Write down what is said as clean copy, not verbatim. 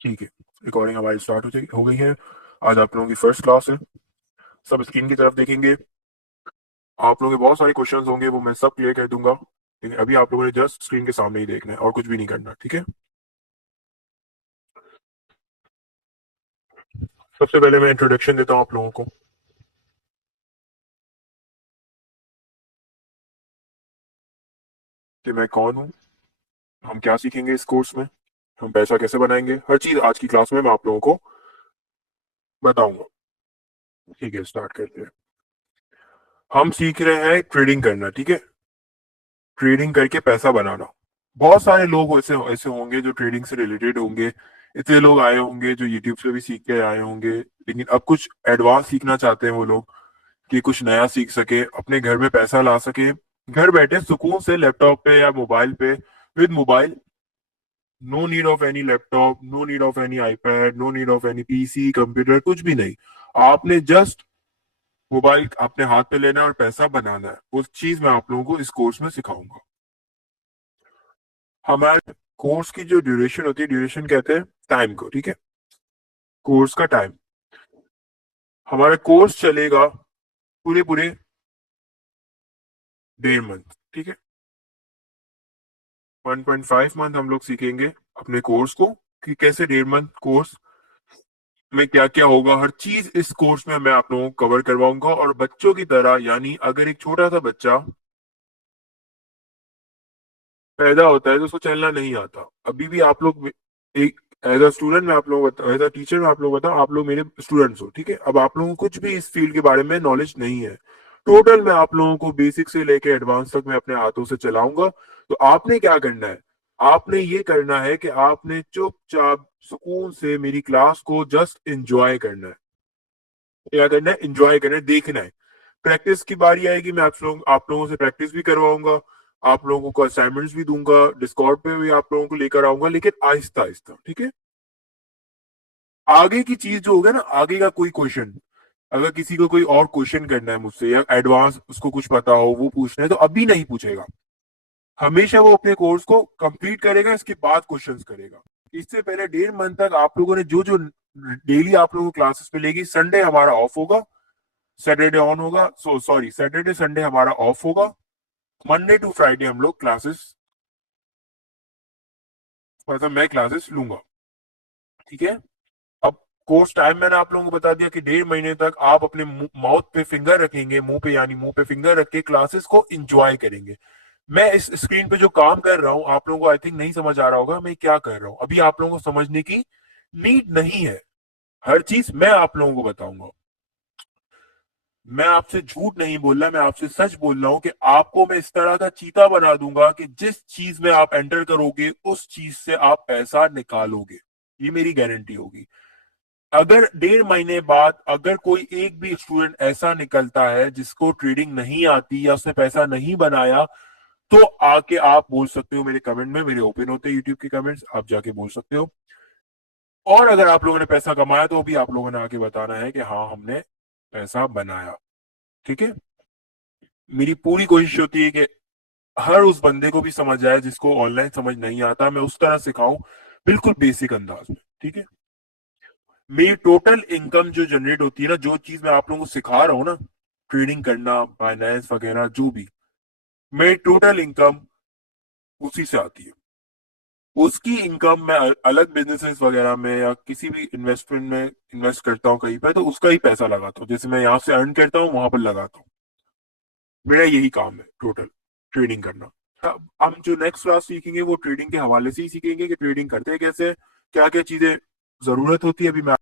ठीक है, रिकॉर्डिंग हमारी स्टार्ट हो गई है। आज आप लोगों की फर्स्ट क्लास है। सब स्क्रीन की तरफ देखेंगे। आप लोगों के बहुत सारे क्वेश्चंस होंगे, वो मैं सब क्लियर कर दूंगा, लेकिन अभी आप लोगों ने जस्ट स्क्रीन के सामने ही देखना है और कुछ भी नहीं करना, ठीक है। सबसे पहले मैं इंट्रोडक्शन देता हूँ आप लोगों को कि मैं कौन हूँ, हम क्या सीखेंगे इस कोर्स में, हम पैसा कैसे बनाएंगे, हर चीज आज की क्लास में मैं आप लोगों को बताऊंगा। ठीक है, स्टार्ट करते हैं। हम सीख रहे हैं ट्रेडिंग करना, ठीक है। ट्रेडिंग करके पैसा बनाना। बहुत सारे लोग ऐसे ऐसे होंगे जो ट्रेडिंग से रिलेटेड होंगे। इतने लोग आए होंगे जो यूट्यूब से भी सीख के आए होंगे, लेकिन अब कुछ एडवांस सीखना चाहते हैं वो लोग, कि कुछ नया सीख सके, अपने घर में पैसा ला सके, घर बैठे सुकून से लैपटॉप पे या मोबाइल पे, with mobile. No need of any laptop, no need of any iPad, no need of any PC computer, कुछ भी नहीं। आपने जस्ट मोबाइल अपने हाथ पे लेना है और पैसा बनाना है। उस चीज मैं आप लोगों को इस कोर्स में सिखाऊंगा। हमारे कोर्स की जो ड्यूरेशन होती है, ड्यूरेशन कहते हैं टाइम को, ठीक है। कोर्स का टाइम, हमारा कोर्स चलेगा पूरे पूरे 1.5 मंथ, ठीक है। 1.5 मंथ हम लोग सीखेंगे अपने कोर्स को, कि कैसे 1.5 मंथ कोर्स में क्या क्या होगा। हर चीज इस कोर्स में मैं आप लोगों को कवर करवाऊंगा। और बच्चों की तरह, यानी अगर एक छोटा सा बच्चा पैदा होता है तो उसको चलना नहीं आता, अभी भी आप लोग एक एज अ स्टूडेंट में आप लोग बता, एज अ टीचर में आप लोग बताओ, आप लोग मेरे स्टूडेंट्स हो, ठीक है। अब आप लोगों को कुछ भी इस फील्ड के बारे में नॉलेज नहीं है। टोटल मैं आप लोगों को बेसिक से लेके एडवांस तक मैं अपने हाथों से चलाऊंगा। तो आपने क्या करना है, आपने ये करना है कि आपने चुपचाप सुकून से मेरी क्लास को जस्ट एंजॉय करना है। क्या करना है, एंजॉय करना है, देखना है। प्रैक्टिस की बारी आएगी, मैं आप लोगों से प्रैक्टिस भी करवाऊंगा, आप लोगों को असाइनमेंट्स भी दूंगा, डिस्कॉर्ड पे भी आप लोगों को लेकर आऊंगा, लेकिन आहिस्ता आहिस्ता, ठीक है। आगे की चीज जो होगा ना, आगे का कोई क्वेश्चन, अगर किसी को कोई और क्वेश्चन करना है मुझसे या एडवांस उसको कुछ पता हो वो पूछना है, तो अभी नहीं पूछेगा। हमेशा वो अपने कोर्स को कंप्लीट करेगा, इसके बाद क्वेश्चंस करेगा। इससे पहले 1.5 मंथ तक आप लोगों ने जो जो डेली आप लोगों को क्लासेस मिलेगी, संडे हमारा ऑफ होगा, सैटरडे ऑन होगा, सॉरी सैटरडे संडे हमारा ऑफ होगा। मंडे टू फ्राइडे हम लोग क्लासेस, मतलब मैं क्लासेस लूंगा, ठीक है। अब कोर्स टाइम मैंने आप लोगों को बता दिया कि 1.5 महीने तक आप अपने माउथ पे फिंगर रखेंगे, मुंह पे, यानी मुंह पे फिंगर रख के क्लासेस को एंजॉय करेंगे। मैं इस स्क्रीन पे जो काम कर रहा हूँ, आप लोगों को आई थिंक नहीं समझ आ रहा होगा मैं क्या कर रहा हूँ। अभी आप लोगों को समझने की नीड नहीं है, हर चीज मैं आप लोगों को बताऊंगा। मैं आपसे झूठ नहीं बोल रहा, मैं आपसे सच बोल रहा हूं कि आपको मैं इस तरह का चीता बना दूंगा कि जिस चीज में आप एंटर करोगे उस चीज से आप पैसा निकालोगे। ये मेरी गारंटी होगी। अगर 1.5 महीने बाद अगर कोई एक भी स्टूडेंट ऐसा निकलता है जिसको ट्रेडिंग नहीं आती या उसने पैसा नहीं बनाया, तो आके आप बोल सकते हो मेरे कमेंट में, मेरे ओपन होते हैं यूट्यूब के कमेंट्स, आप जाके बोल सकते हो। और अगर आप लोगों ने पैसा कमाया तो भी आप लोगों ने आके बताना है कि हाँ हमने पैसा बनाया, ठीक है। मेरी पूरी कोशिश होती है कि हर उस बंदे को भी समझ आए जिसको ऑनलाइन समझ नहीं आता, मैं उस तरह सिखाऊं, बिल्कुल बेसिक अंदाज में, ठीक है। मेरी टोटल इनकम जो जनरेट होती है ना, जो चीज मैं आप लोगों को सिखा रहा हूँ ना, ट्रेडिंग करना, फाइनेंस वगैरह जो भी, मेरी टोटल इनकम उसी से आती है। उसकी इनकम मैं अलग बिजनेसेस वगैरह में या किसी भी इन्वेस्टमेंट में इन्वेस्ट करता हूँ कहीं पर, तो उसका ही पैसा लगाता हूँ, जैसे मैं यहाँ से अर्न करता हूँ वहां पर लगाता हूँ। मेरा यही काम है टोटल, ट्रेडिंग करना। अब हम जो नेक्स्ट क्लास सीखेंगे वो ट्रेडिंग के हवाले से ही सीखेंगे कि ट्रेडिंग करते हैं कैसे, क्या क्या चीजें जरूरत होती है, अभी मैं